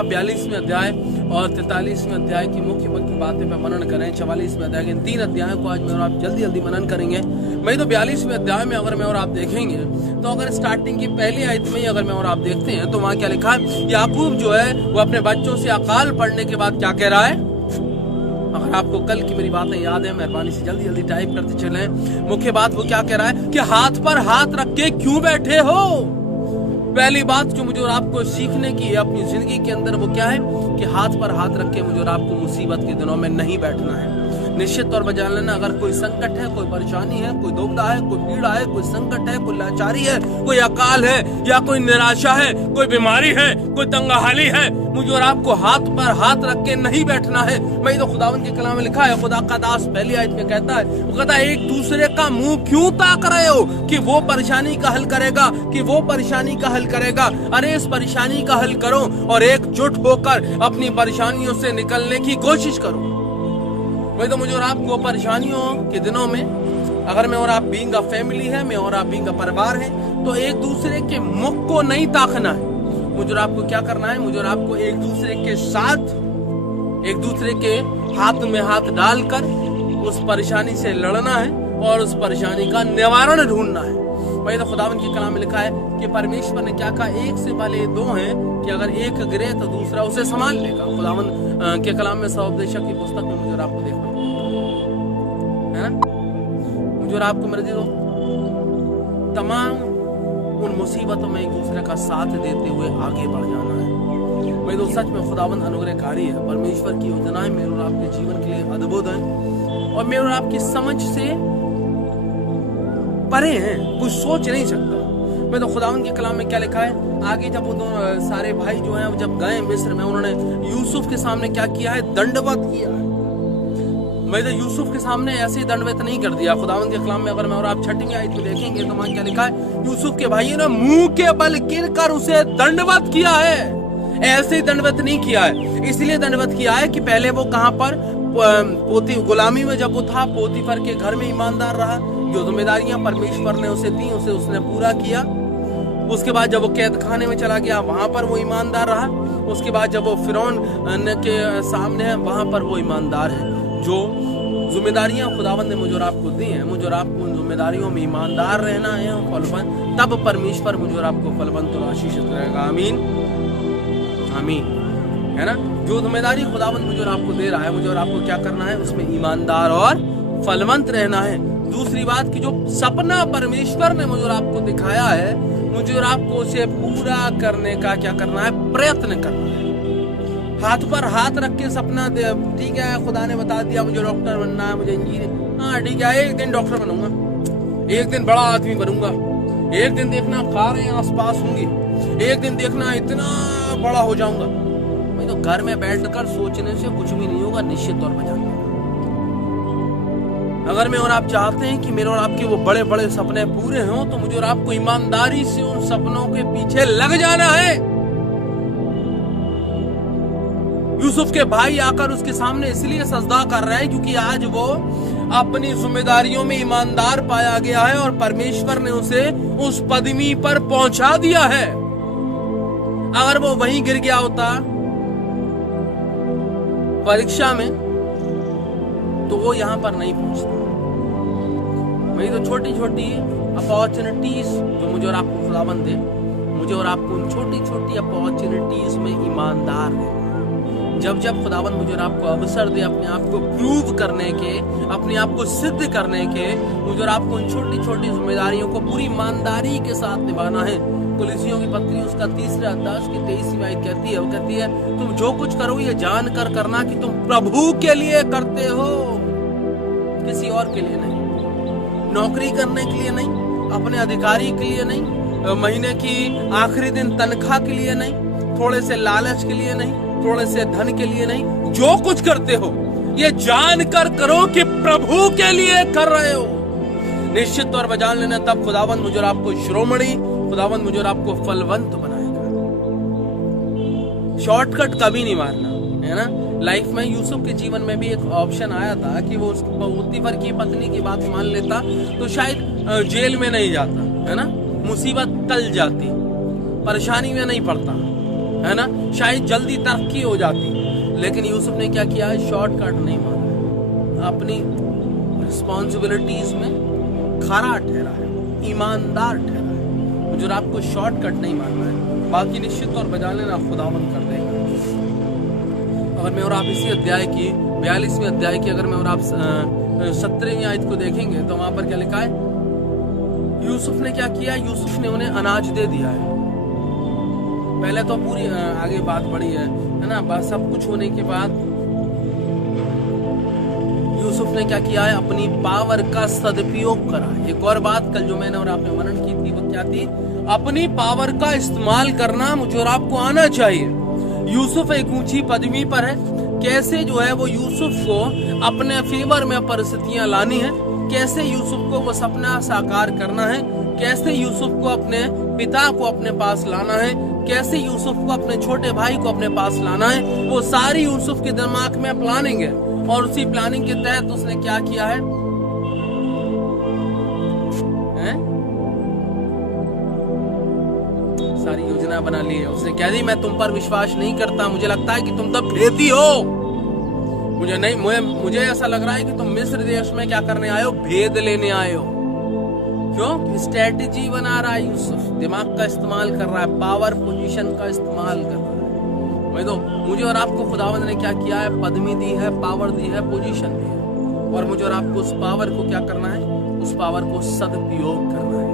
आप 42वें अध्याय और 43वें अध्याय की मुख्य बातें पे मनन करें। 44वें अध्याय के 3 अध्यायों को आज मैं और आप जल्दी जल्दी मनन करेंगे। मैं तो 42वें अध्याय में अगर मैं और आप देखेंगे तो अगर स्टार्टिंग की पहली आयत में ही अगर मैं और आप देखते हैं तो वहाँ क्या लिखा है, याकूब जो है वो अपने बच्चों से अकाल पड़ने के बाद क्या कह रहा है। अगर आपको कल की मेरी बातें याद है, मेहरबानी से जल्दी जल्दी टाइप करते चलें। मुख्य बात वो क्या कह रहा है कि हाथ पर हाथ रख के क्यों बैठे हो। पहली बात जो मुझे और आपको सीखने की है अपनी जिंदगी के अंदर वो क्या है कि हाथ पर हाथ रख के मुझे और आपको मुसीबत के दिनों में नहीं बैठना है। निश्चित तौर पर जान लेना, अगर कोई संकट है, कोई परेशानी है, कोई दुविधा है, कोई पीड़ा है, कोई संकट है, कोई लाचारी है, कोई अकाल है या कोई निराशा है, कोई बीमारी है, कोई तंगहाली है, मुझे और आपको हाथ पर हाथ रख के नहीं बैठना है। मैं तो खुदावन के कलाम में लिखा है, खुदा का दास पहली आयत में कहता है, वो कहता है एक दूसरे का मुंह क्यों ताक रहे हो कि वो परेशानी का हल करेगा, कि वो परेशानी का हल करेगा। अरे इस परेशानी का हल करो और एकजुट होकर अपनी परेशानियों से निकलने की कोशिश करो। मैं तो मुझे और आपको परेशानियों के दिनों में अगर मैं और आप बीइंग अ फैमिली है, मैं और आप बीइंग अ परिवार है, तो एक दूसरे के मुख को नहीं ताकना है। मुझे और आपको क्या करना है, मुझे और आपको एक दूसरे के साथ, एक दूसरे के हाथ में हाथ डालकर उस परेशानी से लड़ना है और उस परेशानी का निवारण ढूंढना है। वही तो खुदावन के कलाम में लिखा है कि परमेश्वर ने क्या कहा, एक से भले दो हैं कि अगर एक गिरे तो दूसरा उसे संभाल लेगा। खुदावन के कलाम में सहोपदेशक की पुस्तक में मुझे और आपको देखना है ना। मुझे और आपको मेरे दिलों तमाम उन मुसीबतों में एक दूसरे का साथ देते हुए आगे बढ़ जाना है। मैं तो सच में खुदावन अनुग्रहकारी है। परमेश्वर की योजनाएं मेरे और आपके जीवन के लिए अद्भुत हैं और मेरे और आपकी समझ से परे हैं, कुछ सोच नहीं सकता। मैं तो खुदावन के कलाम में क्या लिखा है, आगे जब वो दोनों सारे भाई जो हैं जब गए मिस्र में, उन्होंने यूसुफ के सामने क्या किया है, दंडवत किया है। मैं तो यूसुफ के सामने ऐसे दंडवत नहीं कर दिया। खुदावन के कलाम में अगर मैं और आप 6वीं आयत में देखेंगे तो वहां क्या लिखा है, यूसुफ के भाइयों ने मुंह के बल गिरकर उसे दंडवत किया है। ऐसे ही दंडवत नहीं किया है, इसलिए दंडवत किया है कि पहले वो कहां पर पोती गुलामी में जब वो था, पोतीफर के घर में ईमानदार रहा। जो जिम्मेदारियां परमेश्वर ने उसे दी उसे उसने पूरा किया। उसके बाद जब वो कैद खाने में चला गया वहां पर वो ईमानदार रहा। उसके बाद जब वो फिरौन के सामने है वहां पर वो ईमानदार है। जो जिम्मेदारियां खुदावंद ने मुझे और आपको दी हैं, मुझे और आपको उन जिम्मेदारियों में ईमानदार रहना है और फलवंत, तब परमेश्वर मुझे और आपको फलवंत और आशीषित रहेगा। आमीन आमीन, है ना। जो जिम्मेदारी खुदावंद मुझे और आपको दे रहा है, मुझे और आपको क्या करना है, उसमें ईमानदार और फलवंत रहना है। दूसरी बात कि जो सपना परमेश्वर ने मुझे और आपको दिखाया है, मुझे और आपको उसे पूरा करने का क्या करना है, प्रयत्न करना है। हाथ पर हाथ रख के सपना, ठीक है खुदा ने बता दिया मुझे डॉक्टर बनना है, मुझे इंजीनियर, हाँ ठीक है एक दिन डॉक्टर बनूंगा, एक दिन बड़ा आदमी बनूंगा, एक दिन देखना कारें आसपास होंगी, एक दिन देखना इतना बड़ा हो जाऊंगा। मैं तो घर में बैठकर सोचने से कुछ भी नहीं होगा, निश्चित तौर पर जानना। अगर मैं और आप चाहते हैं कि मेरे और आपके वो बड़े बड़े सपने पूरे हों तो मुझे और आपको ईमानदारी से उन सपनों के पीछे लग जाना है। यूसुफ के भाई आकर उसके सामने इसलिए सजदा कर रहे हैं क्योंकि आज वो अपनी जिम्मेदारियों में ईमानदार पाया गया है और परमेश्वर ने उसे उस पदवी पर पहुंचा दिया है। अगर वो वहीं गिर गया होता परीक्षा में तो वो यहां पर नहीं पहुंचता। वही तो छोटी छोटी अपॉर्चुनिटीज जो मुझे और आपको खुदाबंद दे, मुझे और आपको उन छोटी छोटी अपॉर्चुनिटीज में ईमानदार रहना। जब जब खुदाबंद मुझे और आपको अवसर दे अपने आप को प्रूव करने के, अपने आप को सिद्ध करने के, मुझे और आपको उन छोटी छोटी जिम्मेदारियों को पूरी ईमानदारी के साथ निभाना है। कुलिसियों की पत्री उसका 3 अध्याय की 23वीं आयत कहती है, वो कहती है तुम जो कुछ करो ये जान कर करना कि तुम प्रभु के लिए करते हो, किसी और के लिए नहीं। नौकरी करने के लिए नहीं, अपने अधिकारी के लिए नहीं, महीने की आखिरी दिन तनख्वाह के लिए नहीं, थोड़े से लालच के लिए नहीं, थोड़े से धन के लिए नहीं। जो कुछ करते हो ये जानकर करो कि प्रभु के लिए कर रहे हो। निश्चित तौर पर जान लेना, तब खुदावंद मुझे और आपको श्रोमणी, खुदावंद मुझे और आपको फलवंत बनाएगा। शॉर्टकट कभी नहीं मारना, है ना। लाइफ में यूसुफ के जीवन में भी एक ऑप्शन आया था कि वो पोतीफर की पत्नी की बात मान लेता तो शायद जेल में नहीं जाता, है ना, मुसीबत टल जाती, परेशानी में नहीं पड़ता, है ना, शायद जल्दी तरक्की हो जाती। लेकिन यूसुफ ने क्या किया है, शॉर्टकट नहीं माना, अपनी रिस्पॉन्सिबिलिटीज में खरा ठहरा है, ईमानदार ठहरा है। मुझे आपको शॉर्टकट नहीं मानना है, बाकी निश्चित तौर पर जान लेना खुदावंद कर देगा। अगर मैं और आप इसी अध्याय की 42वें अध्याय की अगर मैं और आप 17वीं आयत को देखेंगे तो वहां पर क्या लिखा है, यूसुफ ने क्या किया, यूसुफ ने उन्हें अनाज दे दिया है। पहले तो पूरी आगे बात बढ़ी है ना, बस सब कुछ होने के बाद यूसुफ ने क्या किया है, अपनी पावर का सदुपयोग करा। एक और बात कल जो मैंने और आपने वर्णन की थी वो क्या थी, अपनी पावर का इस्तेमाल करना मुझे और आपको आना चाहिए। यूसुफ एक ऊंची पदवी पर है, कैसे जो है वो यूसुफ को अपने फेवर में परिस्थितियां लानी है, कैसे यूसुफ को वो सपना साकार करना है, कैसे यूसुफ को अपने पिता को अपने पास लाना है, कैसे यूसुफ को अपने छोटे भाई को अपने पास लाना है, वो सारी यूसुफ के दिमाग में प्लानिंग है। और उसी प्लानिंग के तहत उसने क्या किया है, सारी योजना बना ली है। उसने कह दी मैं तुम पर विश्वास नहीं करता, मुझे लगता है कि तुम तो भेदी हो, मुझे ऐसा लग रहा है कि तुम मिस्र देश में क्या करने आए हो, भेद लेने आए हो। क्यों, स्ट्रेटेजी बना रहा है यूसुफ, दिमाग का इस्तेमाल कर रहा है, पावर पोजीशन का इस्तेमाल कर रहा है। भाई तो मुझे और आपको खुदावंद ने क्या किया है, पदवी दी है, पावर दी है, पोजीशन दी है, और मुझे और आपको उस पावर को क्या करना है, उस पावर को सदुपयोग करना है,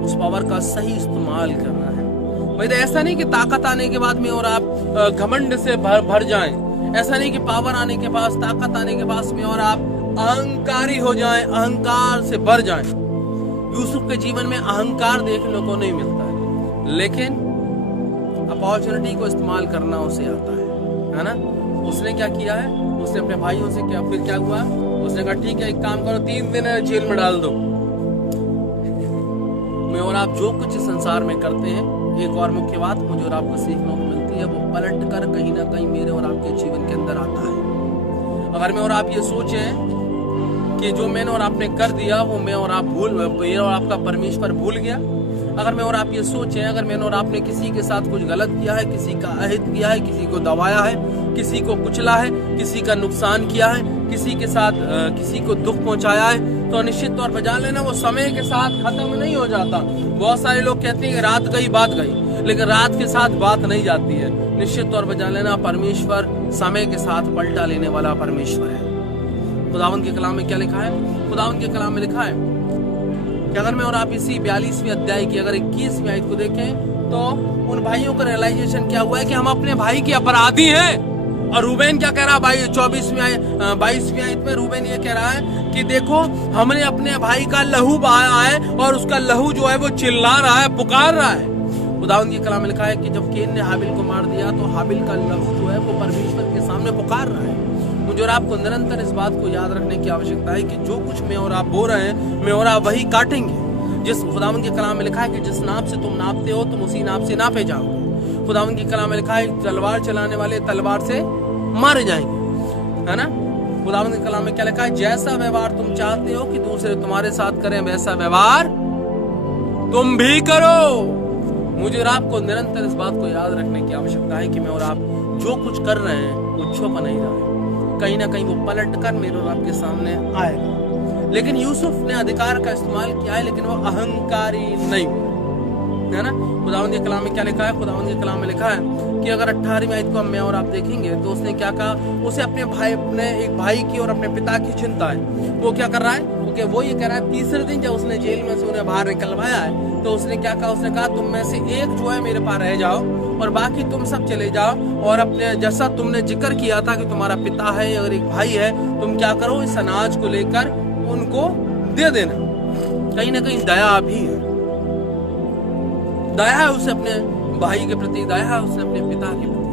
उस पावर का सही इस्तेमाल करना है। भाई तो ऐसा नहीं कि ताकत आने के बाद में और आप घमंड से भर जाएं, ऐसा नहीं कि पावर आने के पास, ताकत आने के पास में और आप अहंकारी हो जाएं, अहंकार से भर जाएं। यूसुफ के जीवन में अहंकार देखने को नहीं मिलता है, लेकिन अपॉर्चुनिटी को इस्तेमाल करना उसे आता है ना। उसने क्या किया है, उसने अपने भाइयों से क्या, फिर क्या हुआ, उसने कहा ठीक है एक काम करो, 3 दिन जेल में डाल दो। मैं और आप जो कुछ संसार में करते हैं, एक और मुख्य बात मुझे और आपको सीखने को मिलती है, वो पलट कर कहीं ना कहीं मेरे और आपके जीवन के अंदर आता है। अगर मैं और आप ये सोचें कि जो मैंने और आपने कर दिया वो मैं और आप मेरा और आपका परमेश्वर भूल गया, अगर मैं और आप ये सोचें, अगर मैंने और आपने किसी के साथ कुछ गलत किया है, किसी का अहित किया है, किसी को दबाया है, किसी को कुचला है, किसी का नुकसान किया है, किसी के साथ किसी को दुख पहुंचाया है, तो निश्चित तौर पर जान लेना वो समय के साथ खत्म नहीं हो जाता। बहुत सारे लोग कहते हैं कि रात गई बात गई, लेकिन रात के साथ बात नहीं जाती है। निश्चित तौर पर जान लेना परमेश्वर समय के साथ पलटा लेने वाला परमेश्वर है। खुदावंद के कलाम में क्या लिखा है, खुदावंद के कलाम में लिखा है कि अगर मैं और आप इसी 42वें अध्याय की अगर 21वीं आयत को देखें तो उन भाइयों का रियलाइजेशन क्या हुआ है कि हम अपने भाई के अपराधी हैं। और रूबेन क्या कह रहा है, भाई 22वीं आयत में रूबेन ये कह रहा है कि देखो हमने अपने भाई का लहू बहाया है और उसका लहू जो है वो चिल्ला रहा है, पुकार रहा है। खुदावंद के कलाम में लिखा है कि जब केन ने हाबिल को मार दिया तो हाबिल का लहू जो है वो परमेश्वर के सामने पुकार रहा है। मुझे और आपको निरंतर इस बात को याद रखने की आवश्यकता है कि जो कुछ मैं और आप बो रहे हैं, मैं और आप वही काटेंगे। जिस खुदावंद के कलाम में लिखा है कि जिस नाप से तुम नापते हो तुम उसी नाप से नापे जाओगे। खुदावंद के कलाम में लिखा है तलवार चलाने वाले तलवार से मारे जाएंगे, है ना। खुदावंद के कलाम में क्या लिखा है, जैसा व्यवहार तुम चाहते हो कि दूसरे तुम्हारे साथ करें वैसा व्यवहार तुम भी करो। मुझे और आपको निरंतर इस बात को याद रखने की आवश्यकता है कि मैं और आप जो कुछ कर रहे हैं वो छुप नहीं रहा है, कहीं ना कहीं वो पलट कर मेरे और आपके सामने आएगा। लेकिन यूसुफ ने अधिकार का इस्तेमाल किया है, लेकिन वो अहंकारी नहीं, है ना। खुदावंद के कलाम में क्या लिखा है, खुदावंद के कलाम में लिखा है कि अगर 18वीं आयत को मैं और आप देखेंगे तो उसने क्या कहा, उसे अपने एक भाई की और अपने पिता की चिंता है। वो क्या कर रहा है, क्योंकि वो ये कह रहा है, तीसरे दिन जब उसने जेल में से उन्हें बाहर निकलवाया है तो उसने क्या कहा, उसने कहा तुम में से एक जो है मेरे पास रह जाओ और बाकी तुम सब चले जाओ, और अपने जैसा तुमने जिक्र किया था कि तुम्हारा पिता है और एक भाई है, तुम क्या करो इस अनाज को लेकर उनको दे देना। कहीं ना कहीं दया भी है, दया है उसे अपने भाई के प्रति, दया है उसे अपने पिता के प्रति।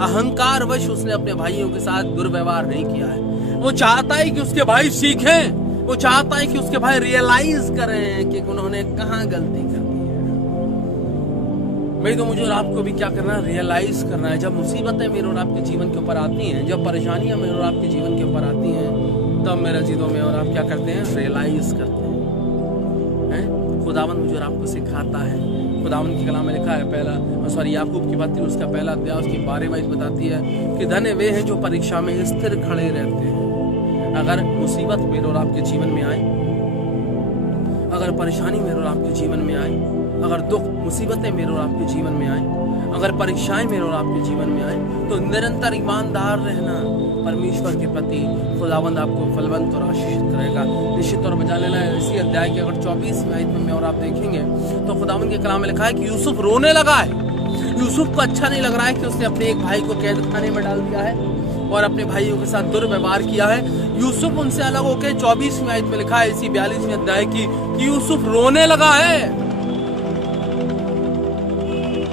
अहंकारवश उसने अपने भाइयों के साथ दुर्व्यवहार नहीं किया है। वो चाहता है कि उसके भाई सीखें, वो चाहता है कि उसके भाई रियलाइज करें कि उन्होंने कहां गलती कर दी है। मेरी तो मुझे और आपको भी क्या करना है, रियलाइज करना है। जब मुसीबतें मेरे और आपके जीवन के ऊपर आती हैं, जब परेशानियां मेरे और आपके जीवन के ऊपर आती हैं, तब मेरे जीवन में और आप क्या करते हैं, रियलाइज करते हैं। खुदावंद मुझे और आपको सिखाता है। खुदावंद की कलाम में लिखा है याकूब की पत्री उसका पहला अध्याय उसकी 12वीं आयत बताती है कि धन्य वे हैं जो परीक्षा में स्थिर खड़े रहते हैं। अगर मुसीबत मेरे और आपके जीवन में आए, अगर परेशानी मेरे और आपके जीवन में आए, अगर दुख मुसीबतें मेरे और आपके जीवन में आए, अगर परीक्षाएं मेरे और आपके जीवन में आए, तो निरंतर ईमानदार रहना। परमेश्वर के प्रति खुदावंद आपको फलवंत और आशीषित करेगा। निश्चित तौर पर जान लेना है, इसी अध्याय के अगर 24वीं आयत में और आप देखेंगे तो खुदावंद के कलाम में लिखा है कि यूसुफ रोने लगा है। यूसुफ को अच्छा नहीं लग रहा है कि उसने अपने एक भाई को कैद खाने में डाल दिया है और अपने भाइयों के साथ दुर्व्यवहार किया है। यूसुफ उनसे अलग होकर 24वीं आयत में लिखा है इसी 42वीं अध्याय की कि यूसुफ रोने लगा है।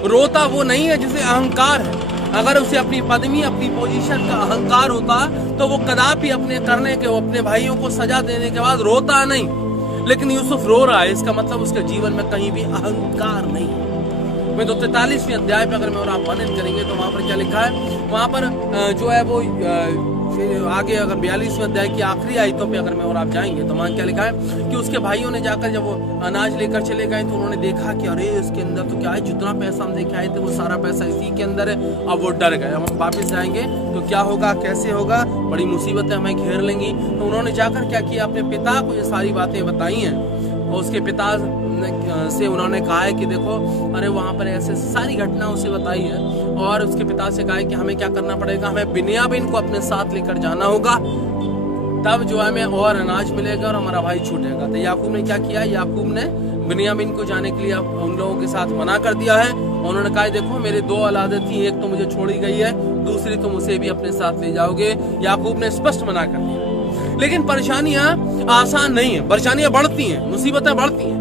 रोता वो नहीं है जिसे अहंकार है। अगर उसे अपनी पदवी, अपनी पोजीशन का अहंकार होता तो वो कदापि अपने करने के, अपने भाइयों को सजा देने के बाद रोता नहीं। लेकिन यूसुफ रो रहा है, इसका मतलब उसके जीवन में कहीं भी अहंकार नहीं। मैं तो 43वीं अध्याय पे अगर मैं और आप वर्णन करेंगे तो वहां पर क्या लिखा है, वहां पर जो है वो आगे अगर 42वीं अध्याय की आखिरी आयतों पे अगर मैं और आप जाएंगे तो वहां क्या लिखा है कि उसके भाइयों ने जाकर जब वो अनाज लेकर चले गए तो उन्होंने देखा कि अरे इसके अंदर तो क्या है, जितना पैसा हम देखे आए थे वो सारा पैसा इसी के अंदर है। अब वो डर गए, हम वापिस जाएंगे तो क्या होगा, कैसे होगा, बड़ी मुसीबतें हमें घेर लेंगी। तो उन्होंने जाकर क्या किया, अपने पिता को ये सारी बातें बताई हैं और उसके पिता से उन्होंने कहा है कि देखो अरे वहाँ पर ऐसे सारी घटना उसे बताई है और उसके पिता से कहा है कि हमें क्या करना पड़ेगा, हमें बिन्यामीन को अपने साथ लेकर जाना होगा, तब जो है हमें और अनाज मिलेगा और हमारा भाई छूटेगा। तो याकूब ने क्या किया, याकूब ने बिन्यामीन को जाने के लिए उन लोगों के साथ मना कर दिया है। उन्होंने कहा देखो मेरे 2 औलादें थी, एक तो मुझे छोड़ी गई है, दूसरी तुम उसे भी अपने साथ ले जाओगे। याकूब ने स्पष्ट मना कर दिया। लेकिन परेशानियां आसान नहीं है, परेशानियां बढ़ती हैं, मुसीबतें बढ़ती हैं,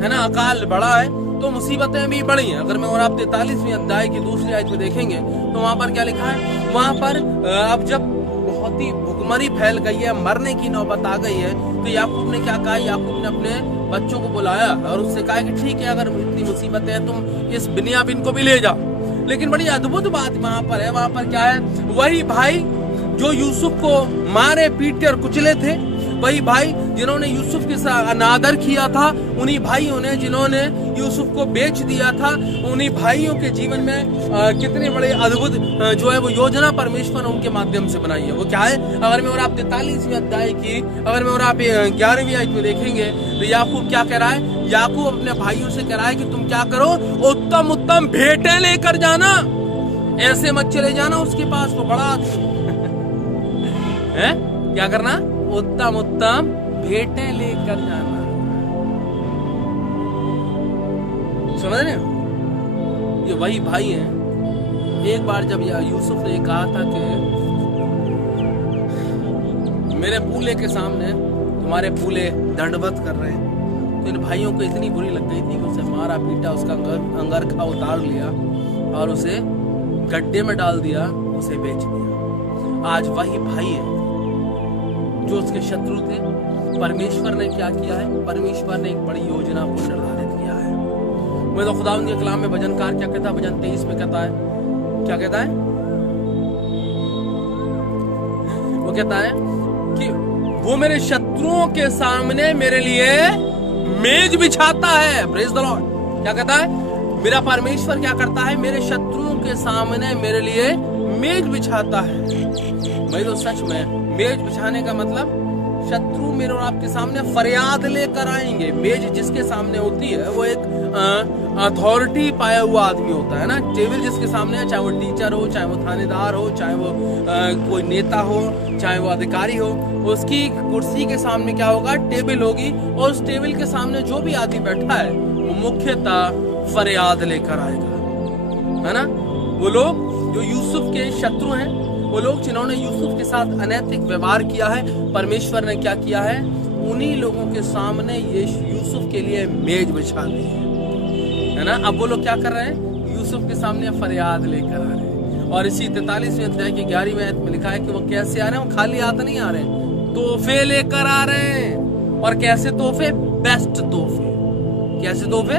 है ना। अकाल बढ़ा है तो मुसीबतें भी बढ़ी हैं। अगर मैं और आप 43वीं अध्याय की दूसरी आयत में देखेंगे तो वहां पर क्या लिखा है, वहां पर अब जब बहुत ही भुखमरी फैल गई है, मरने की नौबत आ गई है, तो याकूब ने क्या कहा, याकूब ने अपने बच्चों को बुलाया और उससे कहा कि ठीक है अगर इतनी मुसीबतें हैं तुम इस बिन्यामीन को भी ले जाओ। लेकिन बड़ी अद्भुत बात वहां पर है, वहां पर क्या है, वही भाई जो यूसुफ को मारे पीटे और कुचले थे, वही भाई जिन्होंने यूसुफ के साथ अनादर किया था, उन्हीं भाइयों ने जिन्होंने यूसुफ को बेच दिया था, उन्हीं भाइयों के जीवन में कितने बड़े अद्भुत जो है वो योजना परमेश्वर ने उनके माध्यम से बनाई है। वो क्या है, अगर मैं और आप 43वीं अध्याय की अगर मैं और आप 11वीं आयत में देखेंगे तो याकूब क्या कह रहा है, याकूब अपने भाइयों से कह रहा है कि तुम क्या करो, उत्तम उत्तम भेंटें लेकर जाना, ऐसे मत चले जाना उसके पास, वो बड़ा है, क्या करना, उत्तम उत्तम भेंटें लेकर जाना। समझ रहे हो, ये वही भाई हैं। एक बार जब यूसुफ ने कहा था कि मेरे पूले के सामने तुम्हारे पूले दंडवत कर रहे हैं, तो इन भाइयों को इतनी बुरी लग गई थी कि उसे मारा पीटा, उसका अंगरखा उतार लिया और उसे गड्ढे में डाल दिया, उसे बेच दिया। आज वही भाई है जो उसके शत्रु थे। परमेश्वर ने क्या किया है, परमेश्वर ने एक बड़ी योजना को निर्धारित किया है। मैं तो खुदावंद के कलाम में भजनकार क्या कहता है, भजन 23 में कहता है, क्या कहता है, वो कहता है कि वो मेरे शत्रुओं के सामने मेरे लिए मेज बिछाता है। Praise the Lord. क्या कहता है, मेरा परमेश्वर क्या करता है, मेरे शत्रुओं के सामने मेरे लिए मेज बिछाता है। भाई तो सच में मेज बिछाने का मतलब शत्रु मेरे और आपके सामने फरियाद लेकर आएंगे। मेज जिसके सामने होती है वो एक अथॉरिटी पाया हुआ आदमी होता है ना। टेबल जिसके सामने है, चाहे वो टीचर हो, चाहे वो थानेदार हो, चाहे वो कोई नेता हो, चाहे वो अधिकारी हो, उसकी कुर्सी के सामने क्या होगा, टेबल होगी और उस टेबल के सामने जो भी आदमी बैठा है वो मुख्यतः फरियाद लेकर आएगा, है ना। वो लोग जो यूसुफ के शत्रु हैं, वो लोग जिन्होंने यूसुफ के साथ अनैतिक व्यवहार किया है, परमेश्वर ने क्या किया है, उन्हीं लोगों के सामने ये यूसुफ के लिए मेज बिछा दी है ना। अब वो लोग क्या कर रहे हैं, यूसुफ के सामने फरियाद लेकर आ रहे हैं। और इसी 43वें अध्याय की 11वीं आयत में लिखा है कि वो कैसे आ रहे हैं, वो खाली हाथ नहीं आ रहे हैं, तोहफे लेकर आ रहे हैं। और कैसे तोहफे, बेस्ट तोहफे। कैसे तोहफे,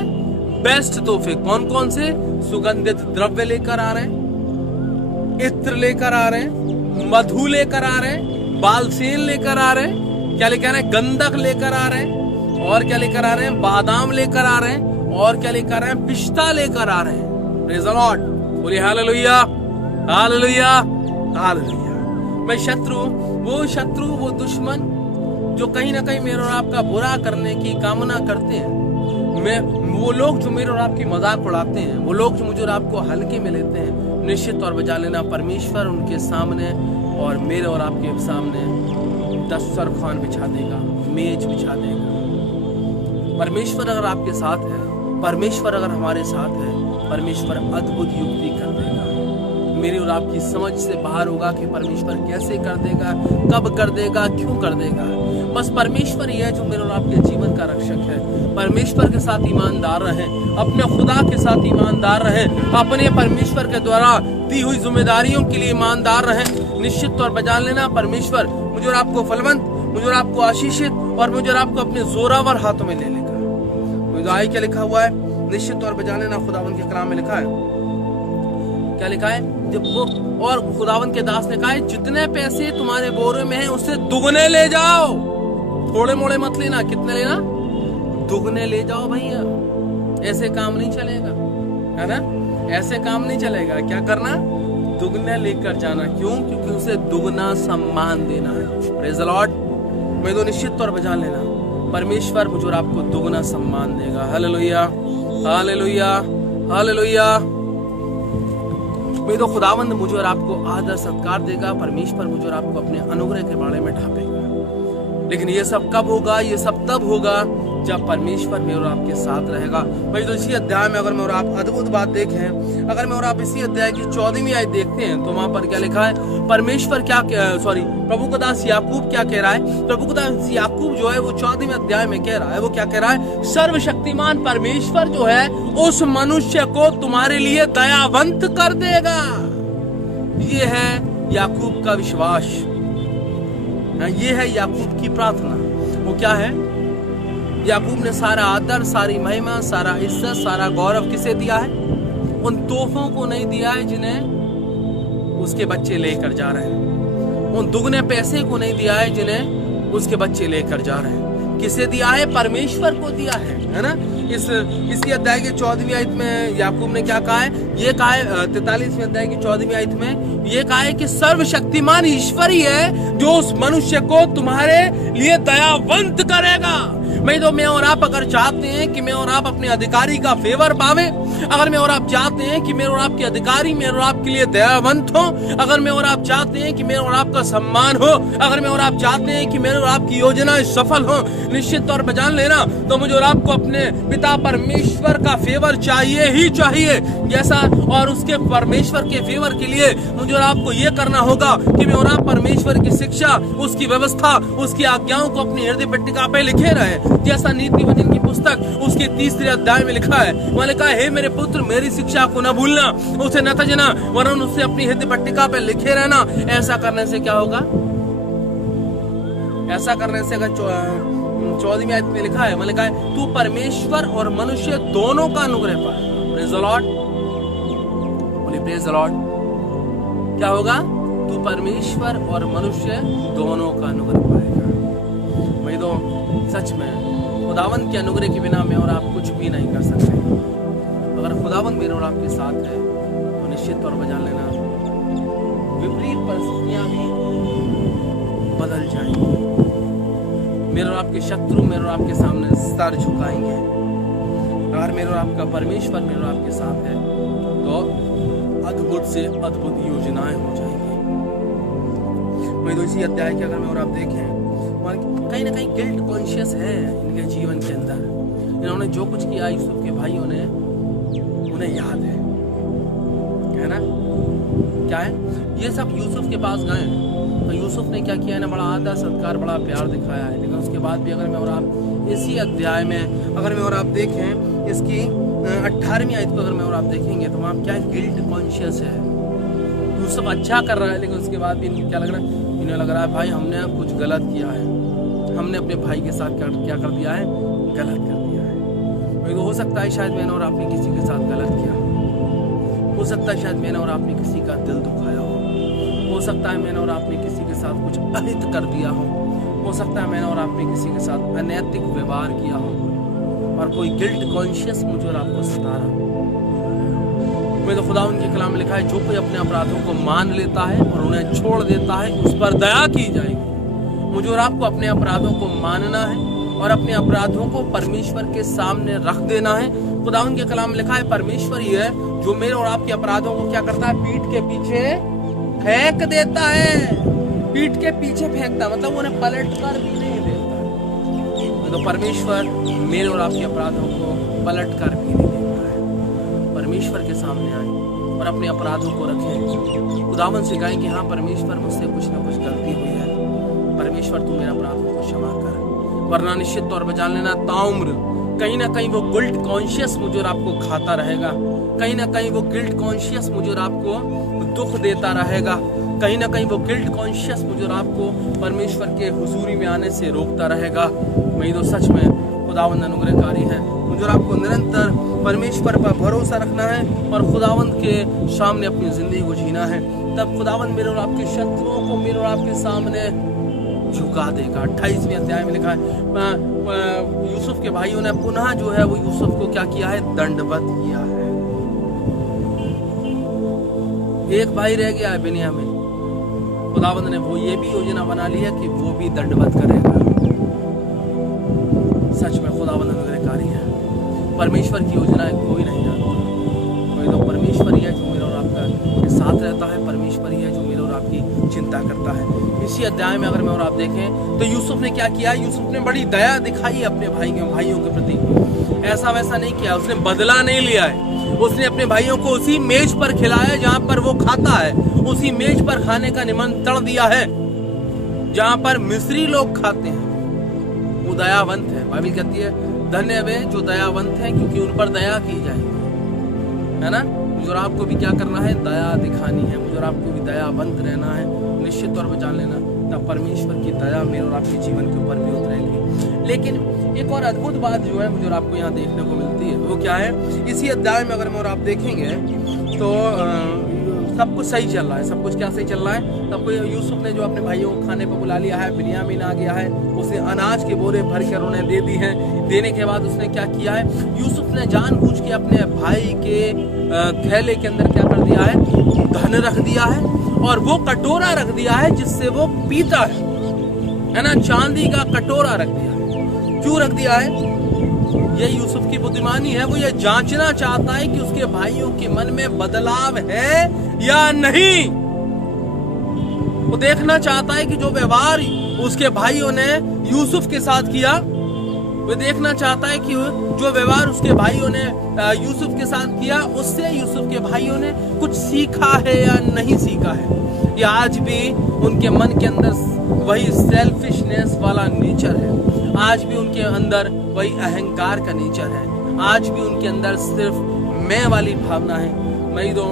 बेस्ट तोहफे। कौन कौन से, सुगंधित द्रव्य लेकर आ रहे हैं, इत्र लेकर आ रहे हैं, मधु लेकर आ रहे हैं, बालसेन लेकर आ रहे हैं, क्या लेकर आ रहे हैं, गंधक लेकर आ रहे हैं, और क्या लेकर आ रहे हैं? बादाम लेकर आ रहे हैं। और क्या लेकर आ रहे हैं? पिस्ता लेकर आ रहे हैं। प्रेज़ द लॉर्ड, बोलिए हालेलुया, हालेलुया, हालेलुया। मैं शत्रु, वो दुश्मन जो कहीं ना कहीं मेरे और आपका बुरा करने की कामना करते हैं, वो लोग जो मेरे और आपकी मजाक उड़ाते हैं, वो लोग जो मुझे और आपको हल्के में लेते हैं, निश्चित तौर पर जान लेना परमेश्वर उनके सामने और मेरे और आपके सामने दस्तरखान बिछा देगा, मेज बिछा देगा। परमेश्वर अगर आपके साथ है, परमेश्वर अगर हमारे साथ है, परमेश्वर अद्भुत युक्ति कर देगा। मेरी और आपकी समझ से बाहर होगा कि परमेश्वर कैसे कर देगा, कब कर देगा, क्यों कर देगा। बस परमेश्वर ही है जो मेरे और आपके जीवन का रक्षक है। परमेश्वर के साथ ईमानदार रहें, अपने खुदा के साथ ईमानदार रहें, अपने परमेश्वर के द्वारा दी हुई जिम्मेदारियों के लिए ईमानदार रहें। निश्चित तौर पर जान लेना परमेश्वर मुझे और आपको फलवंत, मुझे और आपको आशीषित और मुझे और आपको अपने जोरावर हाथों में ले लेगा। मुझे आय क्या लिखा हुआ है? निश्चित तौर पर जान लेना खुदावन के कलाम में लिखा है, क्या लिखा है? जब वो और खुदावन के दास ने कहा है, जितने पैसे तुम्हारे बोरे में हैं उससे दुगने ले जाओ, थोड़े मोड़े मत लेना। कितने लेना? दुगने ले जाओ भैया। ऐसे काम नहीं चलेगा, है ना? ऐसे काम नहीं चलेगा। क्या करना? दुगने लेकर जाना। क्यों? क्योंकि उसे दुगना सम्मान देना है। Praise the Lord. मैं तो निश्चित तौर पर जान लेना परमेश्वर मुझे और आपको दुगना सम्मान देगा। Hallelujah, hallelujah, hallelujah. मैं तो खुदावंद मुझे और आपको आदर सत्कार देगा। परमेश्वर मुझे और आपको अपने अनुग्रह के बारे में ढापेगा। लेकिन ये सब कब होगा? ये सब तब होगा जब परमेश्वर मेरे और आपके साथ रहेगा। भाई तो इसी अध्याय में अगर मैं और आप अद्भुत बात देखें, अगर मैं और आप इसी अध्याय की 14वीं आयत देखते हैं तो वहां पर क्या लिखा है? परमेश्वर प्रभु का दास याकूब क्या कह रहा है? प्रभु का दास याकूब जो है वो 14वें अध्याय में कह रहा है, वो क्या कह रहा है? सर्वशक्तिमान परमेश्वर जो है उस मनुष्य को तुम्हारे लिए दयावंत कर देगा। ये है याकूब का विश्वास, ये है याकूब की प्रार्थना। वो क्या है? याकूब ने सारा आदर, सारी महिमा, सारा इज्जत, सारा गौरव किसे दिया है? उन तोहफों को नहीं दिया है जिन्हें उसके बच्चे लेकर जा रहे हैं। उन दुगने पैसे को नहीं दिया है जिन्हें उसके बच्चे लेकर जा रहे हैं। किसे दिया है? परमेश्वर को दिया है ना? इसी अध्याय की 14वीं आयत में याकूब ने क्या कहा है? ये कहा है 43वें अध्याय की 14वीं आयत में ये कहा है कि सर्वशक्तिमान ईश्वर ही है जो उस मनुष्य को तुम्हारे लिए दयावंत करेगा। मैं और आप अगर चाहते हैं कि मैं और आप अपने अधिकारी का फेवर पावे, अगर मैं और आप चाहते हैं कि मेरे और आपके अधिकारी मेरे और आपके लिए दयावंत हो, अगर मैं और आप चाहते हैं कि मेरे और आपका सम्मान हो, अगर मैं और आप चाहते हैं कि मेरे और आपकी योजनाएं सफल हो, निश्चित तौर पर जान लेना तो मुझे और आपको अपने पिता परमेश्वर का फेवर चाहिए ही चाहिए। जैसा और उसके परमेश्वर के फेवर के लिए मुझे और आपको ये करना होगा कि मैं और आप परमेश्वर की शिक्षा, उसकी व्यवस्था, उसकी आज्ञाओं को अपनी हृदय पट्टिका पे लिखे रहे। जैसा नीति वचन की पुस्तक उसके 3रे अध्याय में लिखा है, वहां लिखा है, हे मेरे पुत्र मेरी शिक्षा को न भूलना, उसे न तजना, वरन उससे अपनी हृदय पट्टिका पे लिखे रहना। ऐसा करने से क्या होगा? ऐसा करने से अगर 14वीं आयत में लिखा है, वहां लिखा है, तू परमेश्वर और मनुष्य दोनों का अनुग्रह पाएगा। प्रेज़ द लॉर्ड, बोलिए प्रेज़ द लॉर्ड। क्या होगा? तू परमेश्वर और मनुष्य दोनों का अनुग्रह पाएगा। भाई तो सच में खुदावंद के अनुग्रह के बिना मैं और आप कुछ भी नहीं कर सकते। अगर खुदावंद मेरे और आपके साथ है तो निश्चित तौर पर जान लेना विपरीत परिस्थितियां भी बदल जाएंगी। मेरे और आपके शत्रु मेरे और आपके सामने सर झुकाएंगे। अगर मेरे और आपका परमेश्वर मेरे और आपके साथ है तो अद्भुत से अद्भुत योजनाएं हो जाएंगी। मैं तो इसी अध्याय के अगर मैं और आप देखें, कहीं ना कहीं गिल्ट कॉन्शियस है इनके जीवन के अंदर। इन्होंने जो कुछ किया यूसुफ के भाइयों ने, उन्हें याद है ना? क्या है? ये सब यूसुफ के पास गए तो यूसुफ ने क्या किया है ना? बड़ा आदर सत्कार, बड़ा प्यार दिखाया है। लेकिन उसके बाद भी अगर मैं और आप इसी अध्याय में अगर मैं और आप देखें, इसकी 18वीं आयत को अगर मैं और आप देखेंगे तो वहाँ क्या गिल्ट कॉन्शियस है। यूसुफ अच्छा कर रहा है लेकिन उसके बाद भी इनको क्या लग रहा है? इन्हें लग रहा है भाई हमने कुछ गलत किया है, हमने अपने भाई के साथ क्या कर दिया है? गलत कर दिया है। तो हो सकता है शायद मैंने और आपने किसी के साथ गलत किया हो सकता है शायद मैंने और आपने किसी का दिल दुखाया हो सकता है मैंने और आपने किसी के साथ कुछ अहित कर दिया हो हो सकता है मैंने और आपने किसी के साथ अनैतिक व्यवहार किया हो और कोई गिल्ट कॉन्शियस मुझे और आपको सता रहा हो। मैं तो खुदा उनके कलाम में लिखा है, जो कोई अपने अपराधों को मान लेता है और उन्हें छोड़ देता है, उस पर दया की जाएगी। मुझे और आपको अपने अपराधों को मानना है और अपने अपराधों को परमेश्वर के सामने रख देना है। खुदा उनके कलाम में लिखा है, परमेश्वर ही है जो मेरे और आपके अपराधों को क्या करता है, पीठ के पीछे फेंक देता है। पीठ के पीछे फेंकता मतलब उन्हें पलट कर भी नहीं देता। तो परमेश्वर मेरे और आपके अपराधों को पलट कर भी नहीं देता है। परमेश्वर के सामने आए और अपने अपराधों को रखें। खुदावन से कहें कि हाँ परमेश्वर, मुझसे कुछ ना कुछ गलती हुई है, परमेश्वर तू मेरे अपराधों को क्षमा कर। वरना निश्चित तौर पर जान लेना, ताउम्र कहीं ना कहीं वो गिल्ट कॉन्शियस मुझे और आपको खाता रहेगा। कहीं ना कहीं वो गिल्ट कॉन्शियस मुझे और आपको दुख देता रहेगा। कहीं ना कहीं वो गिल्ट कॉन्शियस मुझे और आपको परमेश्वर के हुजूरी में आने से रोकता रहेगा। वही तो सच में खुदावंद अनुग्रहकारी है। मुझे और आपको निरंतर परमेश्वर पर भरोसा रखना है और खुदावंद के सामने अपनी जिंदगी को जीना है। तब खुदावंद मेरे और आपके शत्रुओं को मेरे और आपके सामने झुका देगा। 28वें अध्याय में लिखा है, यूसुफ के भाइयों ने पुनः जो है वो यूसुफ को क्या किया है, दंडवत किया है। एक भाई रह गया है बिन्यामीन, खुदावंद ने वो ये भी योजना बना ली है कि वो भी दंडवत करेगा। सच में खुदावंद अनुग्रहकारी है। परमेश्वर की योजनाएं कोई नहीं जानता। कोई तो परमेश्वर ही है जो मेरे और आपका साथ रहता है। परमेश्वर ही है जो मेरे और आपकी चिंता करता है। इसी अध्याय में अगर मैं और आप देखें तो यूसुफ ने क्या किया, यूसुफ ने बड़ी दया दिखाई अपने भाइयों के प्रति। ऐसा वैसा नहीं किया, उसने बदला नहीं लिया है। उसने अपने भाइयों को उसी मेज पर खिलाया जहां पर वो खाता है, उसी मेज पर खाने का निमंत्रण दिया है जहां पर मिस्री लोग खाते हैं। वो दयावंत है। बाइबल कहती है, धन्य वे जो दयावंत हैं क्योंकि उन पर दया की जाएगी, है ना। मुझे और आपको भी क्या करना है, दया दिखानी है। मुझे और आपको भी दयावंत रहना है। निश्चित तौर पर जान लेना, तब परमेश्वर की दया मेरे और आपके जीवन के ऊपर भी उतरेगी। लेकिन एक और अद्भुत बात जो है मुझे और आपको यहाँ देखने को मिलती है, वो क्या है, इसी अध्याय में अगर मैं और आप देखेंगे तो सब कुछ सही चल रहा है। सब कुछ क्या सही चल रहा है, तब यूसुफ ने जो अपने भाइयों को खाने पर बुला लिया है, बिन्यामीन आ गया है, उसने अनाज के बोरे भर कर उन्हें दे दी है। देने के बाद उसने क्या किया है, यूसुफ ने जानबूझ के अपने भाई के थैले के अंदर क्या कर दिया है, धन रख दिया है और वो कटोरा रख दिया है जिससे वो पीता है ना। चांदी का कटोरा रख दिया है। क्यों रख दिया है, ये यूसुफ की बुद्धिमानी है। वो ये जांचना चाहता है कि उसके भाइयों के मन में बदलाव है या नहीं। वो देखना चाहता है कि जो व्यवहार उसके भाइयों ने यूसुफ के साथ किया, वो देखना चाहता है कि जो व्यवहार उसके भाइयों ने यूसुफ के साथ किया, उससे यूसुफ के भाइयों ने कुछ सीखा है या नहीं सीखा है। या आज भी उनके मन के अंदर वही सेल्फिशनेस वाला नेचर है। आज भी उनके अंदर वही अहंकार का नेचर है। आज भी उनके अंदर सिर्फ मैं वाली भावना है। मैं तो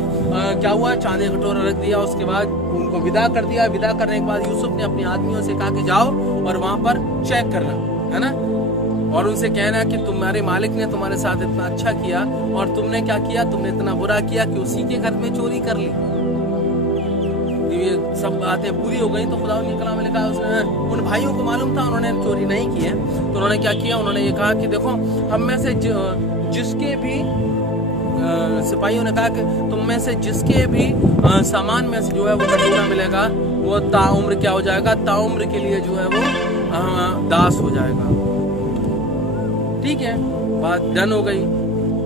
क्या हुआ, चांदी का कटोरा रख दिया, उसके बाद उनको विदा कर दिया। विदा करने के बाद यूसुफ ने अपने आदमियों से कहा कि जाओ और वहां पर चेक करना, है ना, और उनसे कहना कि तुम्हारे मालिक ने तुम्हारे साथ इतना अच्छा किया और तुमने क्या किया, तुमने इतना बुरा किया कि उसी के घर में चोरी कर ली। ये सब बातें पूरी हो गई तो खुदा उनके कलाम में लिखा है, उसने उन भाइयों को मालूम था उन्होंने चोरी नहीं की है, तो उन्होंने क्या किया, उन्होंने ये कहा कि देखो हम में से जिसके भी सिपाहियों ने कहा कि तुम में से जिसके भी सामान में से जो है वो कटोरा मिलेगा, वो ताउम्र क्या हो जाएगा, ताउम्र के लिए जो है वो दास हो जाएगा। ठीक है, बात डन हो गई,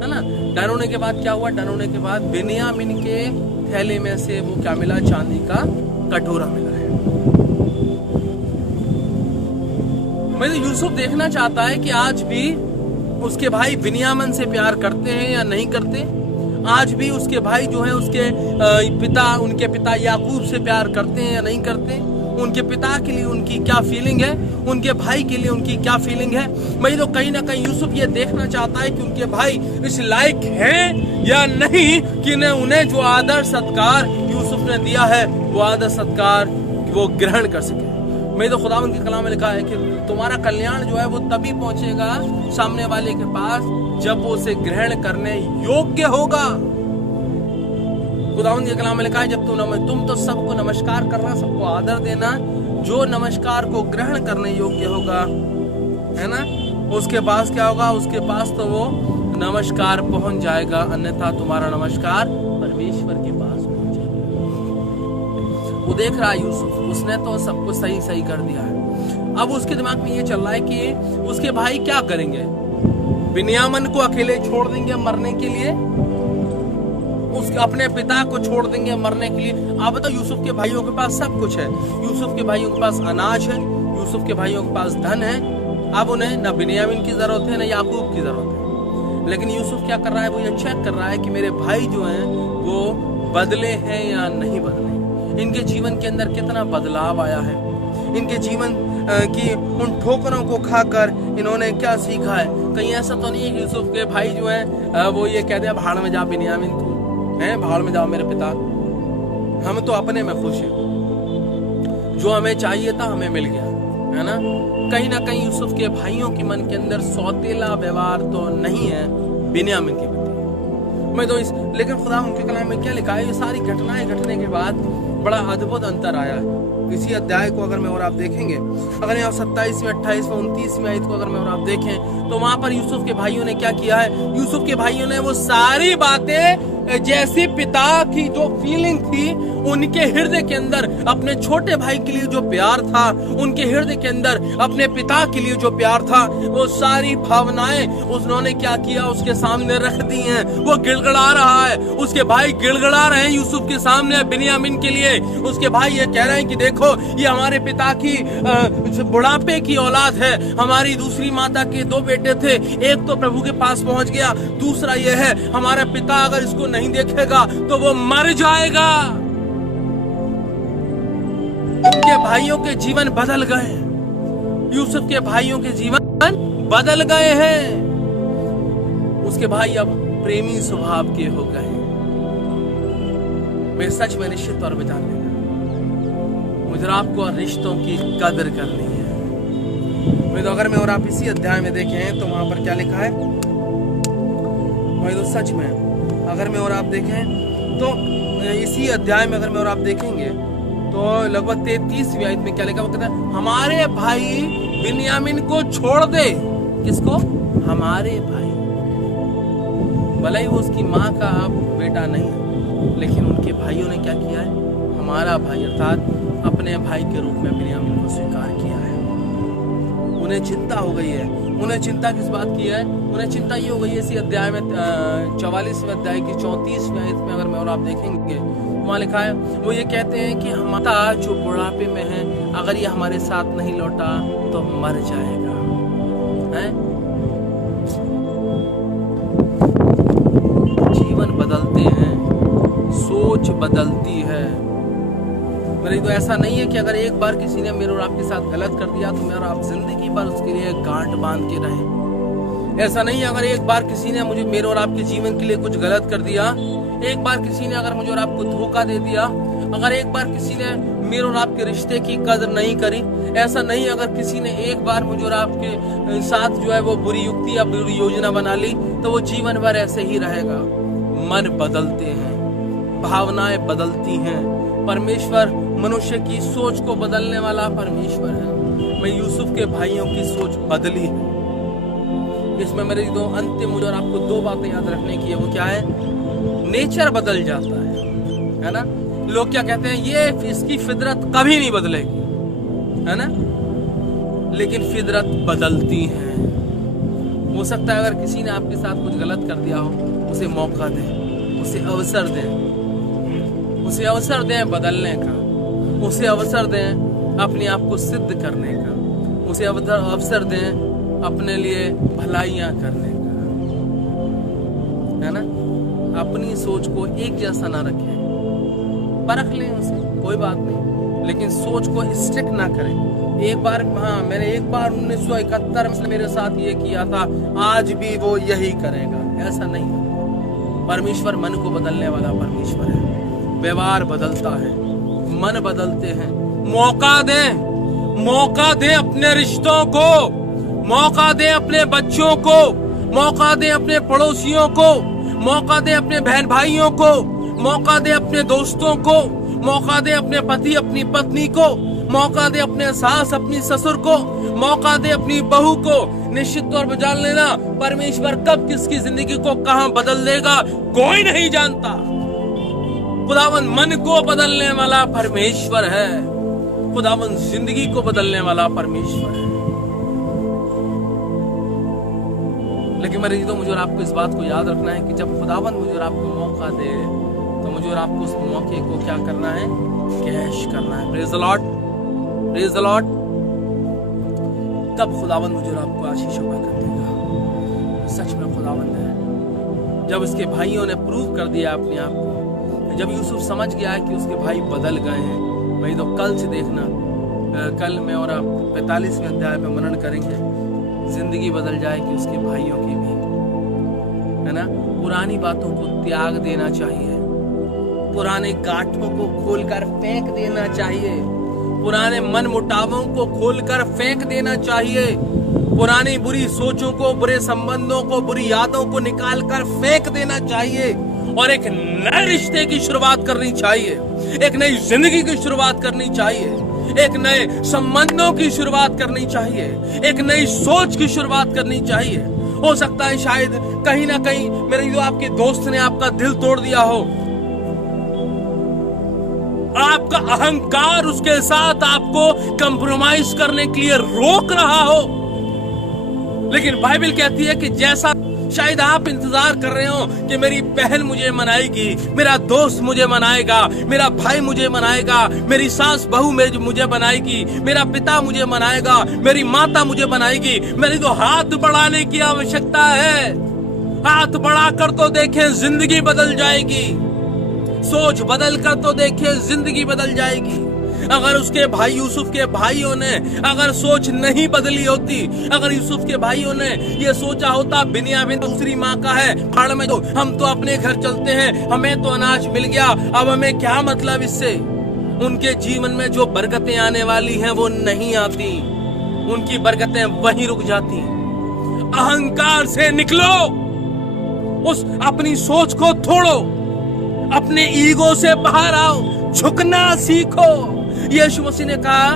है ना। डन होने के बाद क्या हुआ, डन होने के बाद बिन्यामीन के थैले में से वो क्या मिला, चांदी का कटोरा मिला है। मैं तो यूसुफ देखना चाहता है कि आज भी उसके भाई बिन्यामीन से प्यार करते हैं या नहीं करते। आज भी उसके भाई जो है उसके उनके पिता याकूब से प्यार करते हैं या नहीं करते। उनके पिता के लिए उनकी क्या फीलिंग है, उनके भाई के लिए उनकी क्या फीलिंग है। मैं तो कहीं ना कहीं यूसुफ ये देखना चाहता है कि उनके भाई इस लायक हैं या नहीं कि उन्हें जो आदर सत्कार यूसुफ ने दिया है वो आदर सत्कार वो ग्रहण कर सके। मैं तो खुदा उनके कलाम में लिखा है कि तुम्हारा कल्याण जो है वो तभी पहुंचेगा सामने वाले के पास जब वो उसे ग्रहण करने योग्य होगा। खुदावंद के कलाम में लिखा है, जब तुम तो सबको नमस्कार करना, सबको आदर देना, जो नमस्कार को ग्रहण करने योग्य होगा, है ना, उसके पास क्या होगा, उसके पास तो वो नमस्कार पहुंच जाएगा, अन्यथा तुम्हारा नमस्कार परमेश्वर के पास पहुंच जाएगा। वो देख रहा है यूसुफ, उसने तो सब कुछ सही सही कर दिया है। अब उसके दिमाग में ये चल रहा है कि उसके भाई क्या करेंगे, बिन्यामीन को अकेले छोड़ देंगे मरने के लिए, उसके अपने पिता को छोड़ देंगे मरने के लिए। अब तो यूसुफ के भाइयों के पास सब कुछ है, यूसुफ के भाइयों के पास अनाज है, यूसुफ के भाइयों के पास धन है। अब उन्हें न बिन्यामीन की जरूरत है न याकूब की जरूरत है। लेकिन यूसुफ क्या कर रहा है, वो ये चेक कर रहा है कि मेरे भाई जो हैं वो बदले हैं या नहीं बदले, इनके जीवन के अंदर कितना बदलाव आया है, इनके जीवन की उन ठोकरों को खाकर इन्होंने क्या सीखा है। कहीं ऐसा तो नहीं है कि यूसुफ के भाई जो हैं वो ये कह दे भाड़ में जा बिन्यामीन, तू है भाड़ में जाओ मेरे पिता, हम तो अपने में खुश हैं, जो हमें चाहिए था हमें मिल गया, है ना। कहीं ना कहीं यूसुफ के भाइयों के मन के अंदर सौतेला व्यवहार तो नहीं है बिन्यामीन के प्रति। मैं तो लेकिन खुदा उनके कलाम में क्या लिखा है, ये सारी घटनाएं घटने के बाद बड़ा अद्भुत अंतर आया है। इसी अध्याय को अगर मैं और आप देखेंगे, अगर यहाँ 27वें 28वें 29वें आयत को अगर मैं और आप देखें तो वहां पर यूसुफ के भाइयों ने क्या किया है, यूसुफ के भाइयों ने वो सारी बातें जैसी पिता की जो फीलिंग थी उनके हृदय के अंदर, अपने छोटे भाई के लिए जो प्यार था, उनके हृदय के अंदर अपने पिता के लिए जो प्यार था, वो सारी भावनाएं उन्होंने क्या किया, उसके सामने रख दी हैं। वो गिड़गड़ा रहा है, उसके भाई गिड़गड़ा रहे हैं यूसुफ के सामने बिन्यामीन के लिए। उसके भाई ये कह रहे हैं कि देखो ये हमारे पिता की बुढ़ापे की औलाद है, हमारी दूसरी माता के 2 बेटे थे, एक तो प्रभु के पास पहुंच गया, दूसरा ये है हमारा पिता अगर इसको नहीं देखेगा तो वो मर जाएगा। उनके भाइयों के जीवन बदल गए, यूसुफ के भाइयों के जीवन बदल गए हैं। उसके भाई अब प्रेमी स्वभाव के हो गए। मैं सच में निश्चित तौर पर जान लेना, मुझे आपको रिश्तों की कदर करनी है। मैं तो अगर मैं और आप इसी अध्याय में देखें तो वहां पर क्या लिखा है, मैं तो सच में अगर मैं और आप देखें तो इसी अध्याय में अगर मैं और आप देखेंगे तो लगभग 33वीं आयत में क्या लिखा, वो कहता है हमारे भाई बिन्यामीन को छोड़ दे। किसको? हमारे भाई। भले ही वो उसकी माँ का बेटा नहीं, लेकिन उनके भाइयों ने क्या किया है, हमारा भाई अर्थात अपने भाई के रूप में बिन्यामीन को स्वीकार किया है। उन्हें चिंता हो गई है। उन्हें चिंता किस बात की है? उन्हें चिंता ये हो गई है, इसी अध्याय में 44वें अध्याय की 34वें आयत में अगर मैं और आप देखेंगे वहाँ लिखा है, वो ये कहते हैं कि हमारा जो बुढ़ापे में है अगर ये हमारे साथ नहीं लौटा तो मर जाएगा, है? जीवन बदलते हैं, सोच बदलती है। मेरे तो ऐसा नहीं है कि अगर एक बार किसी ने मेरे और आपके साथ गलत कर दिया तो मैं और आप जिंदगी भर उसके लिए गांठ बांध के रहे। ऐसा नहीं है अगर एक बार किसी ने मुझे मेरे और आपके जीवन के लिए कुछ गलत कर दिया, एक बार किसी ने अगर मुझे और आपको धोखा दे दिया, अगर एक बार किसी ने मेरे और आपके रिश्ते की कदर नहीं करी, ऐसा नहीं अगर किसी ने एक बार मुझे और आपके साथ जो है वो बुरी युक्ति या बुरी योजना बना ली तो वो जीवन भर ऐसे ही रहेगा। मन बदलते हैं, भावनाएं बदलती हैं। परमेश्वर मनुष्य की सोच को बदलने वाला परमेश्वर है। मैं यूसुफ के भाइयों की सोच बदली है। इसमें मेरे दो अंतिम मुझे और आपको 2 बातें याद रखने की है। वो क्या है? नेचर बदल जाता है ना। लोग क्या कहते हैं, ये इसकी फितरत कभी नहीं बदलेगी, है ना, लेकिन फितरत बदलती है। हो सकता है अगर किसी ने आपके साथ कुछ गलत कर दिया हो, उसे मौका दें, उसे अवसर दें, उसे अवसर दें बदलने का, उसे अवसर दें अपने आप को सिद्ध करने का, उसे अवसर दें अपने लिए भलाइयां करने का, है ना। अपनी सोच को एक जैसा ना रखें, परख लें उसे, कोई बात नहीं, लेकिन सोच को स्टिक ना करें। एक बार, हाँ, मैंने एक बार 1971 में मेरे साथ ये किया था, आज भी वो यही करेगा, ऐसा नहीं है। परमेश्वर मन को बदलने वाला परमेश्वर है। व्यवहार बदलता है, मन बदलते हैं। मौका दें अपने रिश्तों को, मौका दें अपने बच्चों को, मौका दें अपने पड़ोसियों को, मौका दें अपने बहन भाइयों को, मौका दें अपने दोस्तों को, मौका दें अपने पति अपनी पत्नी को, मौका दे अपने सास अपनी ससुर को, मौका दे अपनी बहू को। निश्चित तौर पर जान लेना परमेश्वर कब किसकी जिंदगी को कहां बदल देगा कोई नहीं जानता। खुदावन मन को बदलने वाला परमेश्वर है, खुदावन जिंदगी को बदलने वाला परमेश्वर है। लेकिन मेरे तो मुझे और आपको इस बात को याद रखना है कि जब खुदावन मुझे और आपको मौका दे तो मुझे और आपको उस मौके को क्या करना है, कैश करना है। Praise the Lord, praise the Lord. तब खुदावन मुझे और आपको आशीष कर देगा। सच में खुदावन है, जब इसके भाइयों ने प्रूव कर दिया अपने आप को, जब यूसुफ समझ गया कि उसके भाई बदल गए हैं। भाई तो कल से देखना, कल में और आप 45वें अध्याय में मनन करेंगे, जिंदगी बदल जाएगी उसके भाइयों की भी, है ना। पुरानी बातों को त्याग देना चाहिए, पुराने गांठों को खोलकर फेंक देना चाहिए, पुराने मन मुटावों को खोलकर फेंक देना चाहिए, पुरानी बुरी सोचों को, बुरे संबंधों को, बुरी यादों को निकाल कर फेंक देना चाहिए और एक नए रिश्ते की शुरुआत करनी चाहिए, एक नई जिंदगी की शुरुआत करनी चाहिए, एक नए संबंधों की शुरुआत करनी चाहिए, एक नई सोच की शुरुआत करनी चाहिए। हो सकता है शायद कहीं ना कहीं मेरे जो आपके दोस्त ने आपका दिल तोड़ दिया हो, आपका अहंकार उसके साथ आपको कंप्रोमाइज करने के लिए रोक रहा हो। लेकिन बाइबल कहती है कि जैसा शायद आप इंतजार कर रहे हो कि मेरी बहन मुझे मनाएगी, मेरा दोस्त मुझे मनाएगा, मेरा भाई मुझे मनाएगा, मेरी सास बहू मुझे बनाएगी, मेरा पिता मुझे मनाएगा, मेरी माता मुझे बनाएगी, मेरी तो हाथ बढ़ाने की आवश्यकता है। हाथ बढ़ाकर तो देखें जिंदगी बदल जाएगी, सोच बदल कर तो देखें जिंदगी बदल जाएगी। अगर उसके भाई यूसुफ के भाइयों ने अगर सोच नहीं बदली होती, अगर यूसुफ के भाइयों ने ये सोचा होता बिन्यामीन दूसरी माँ का है, भाड़ में तो हम तो अपने घर चलते हैं, हमें तो अनाज मिल गया, अब हमें क्या मतलब इससे। उनके जीवन में जो बरकतें आने वाली हैं वो नहीं आती, उनकी बरकतें वहीं रुक जाती। अहंकार से निकलो, उस अपनी सोच को तोड़ो, अपने ईगो से बाहर आओ, झुकना सीखो। यीशु मसीह ने कहा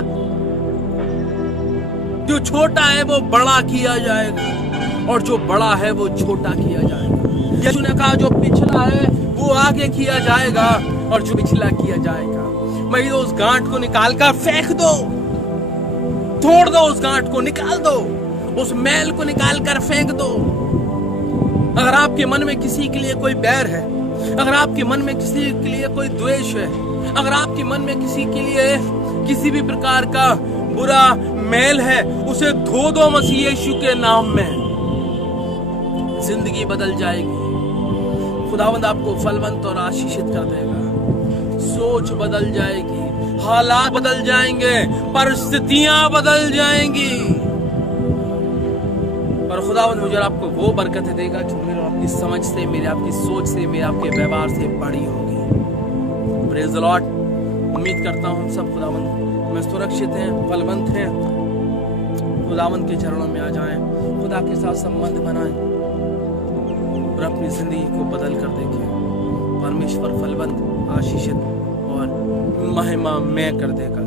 जो छोटा है वो बड़ा किया जाएगा और जो बड़ा है वो छोटा किया जाएगा। यीशु ने कहा जो पिछला है वो आगे किया जाएगा और जो पिछला किया जाएगा। मैं उस गांठ को निकाल कर फेंक दो, तोड़ दो, उस गांठ को निकाल दो, उस मैल को निकाल कर फेंक दो। अगर आपके मन में किसी के लिए कोई बैर है, अगर आपके मन में किसी के लिए कोई द्वेष है, अगर आपके मन में किसी के लिए किसी भी प्रकार का बुरा मैल है, उसे धो दो मसीह यीशु के नाम में, जिंदगी बदल जाएगी। खुदावंद आपको फलवंत और आशीषित कर देगा। सोच बदल जाएगी, हालात बदल जाएंगे, परिस्थितियां बदल जाएंगी और खुदावंद मुझे आपको वो बरकतें देगा जो मेरे आपकी समझ से, मेरे आपकी सोच से, मेरे आपके व्यवहार से बड़ी होगी। Praise the Lord. उम्मीद करता हूँ हम सब खुदावंद में सुरक्षित हैं, फलवंत हैं, खुदावंद के चरणों में आ जाएं, खुदा के साथ संबंध बनाएं और अपनी जिंदगी को बदल कर देखें। परमेश्वर फलवंत, आशीषित और महिमा में कर देगा।